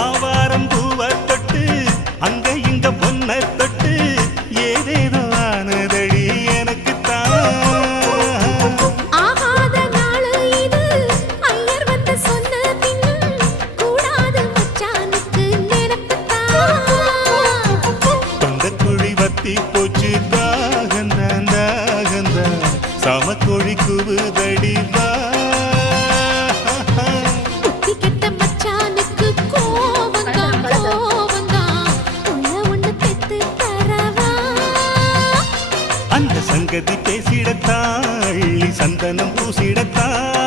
ஆவாரம் பூவ தொட்டு அங்க இங்க பொன்ன தொட்டு ஏதேதோ ஆனதடி எனக்கு ஆகாத நாளு இது ஐயர் வந்து சொன்ன பின்னும் கூடாது மச்சானுக்கு நினைப்புத்தான் தொண்ட குழி வத்தி போச்சு தாகந்தான் தாகந்தான் சமக்கொழி குவுதடி வா புத்தி கெட்ட மச்சானுக்கு கோவந்தான் கோவந்தான் உள்ள ஒண்ணு பெத்து தரவா அந்த சங்கதி பேசிடத்தாள் சந்தனம் பூசிடத்தான்